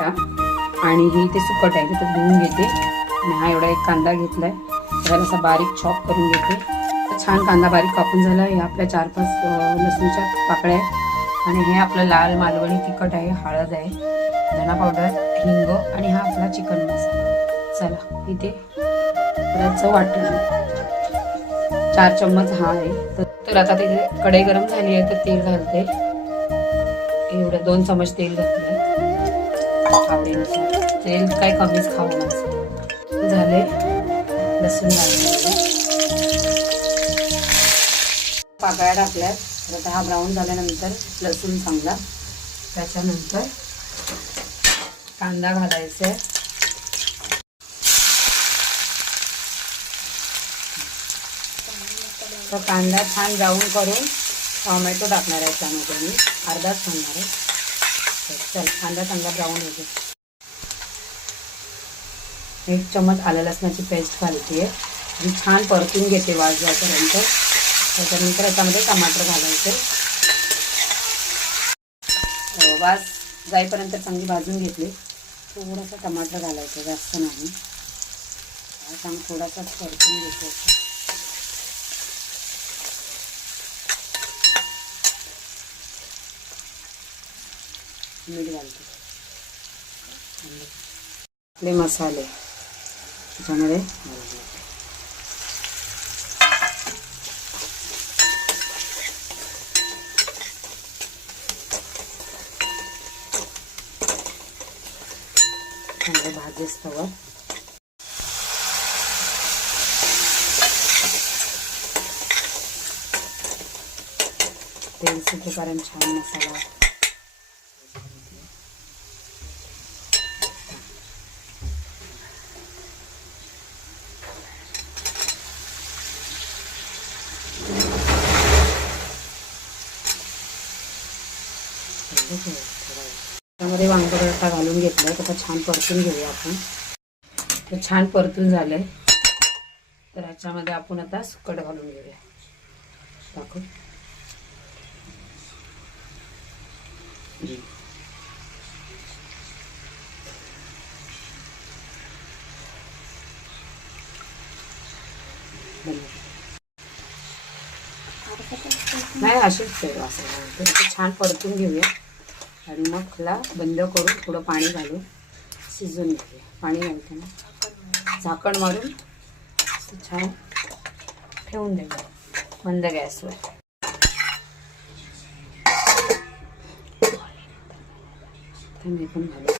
आणि ही ते सुकट आहे ते धुवून घेते आणि हा एवढा एक कांदा घेतलाय त्याला असा बारीक चॉप करून घेते. छान कांदा बारीक कापून झाला. हे आपल्या 4-5 लसूणच्या पाकळ्या आहेत आणि हे आपलं लाल मालवणी तिखट आहे, हळद आहे, धना पावडर, हिंग आणि हा आपला चिकन मसाला. चला इथे परतचं वाटण 4 चम्मच हा आहे. तर आता ते कढई गरम झाली आहे तर तेल घालते. एवढं 2 चम्मच तेल घातलंय आवडीनुसार. तेल काय कमीच खाऊ नये. झाले लसूण घालून पाकळ्या टाकल्यात. आता हा ब्राऊन झाल्यानंतर लसूण चांगला, त्याच्यानंतर कांदा घालायचा आहे. तर कांदा छान ब्राऊन करून टोमॅटो टाकणार आहे त्यामध्ये मी अर्धाच घालणार आहे. चल कांदा चांगला ब्राऊन होते. 1 चम्मच आलं लसणाची पेस्ट घालते आणि छान परतून घेते वास जाईपर्यंत. त्याच्यानंतर याच्यामध्ये टमाटर घालायचे. वास जाईपर्यंत चांगली भाजून घेतली. थोडासा टमाटर घालायचं, जास्त नाही. चांगलं थोडासा परतून घेतो. मीठ घालते. आपले मसाले त्याच्यामध्ये चांगलं भाजेस्तवर तेल सुटेपर्यंत छान मसाला त्यामध्ये वांग बटाटा घालून घेतलाय. आता छान परतून घेऊया आपण. तर छान परतून झालंय तर ह्याच्यामध्ये आपण आता सुकट घालून घेऊया. टाकू नाही असेच असं छान परतून घेऊया आणि मग ह्याला बंद करून थोडं पाणी घालून शिजवून घेऊया. पाणी घालते ना झाकण मारून छान ठेवून देऊया बंद गॅसवर. मी पण घालू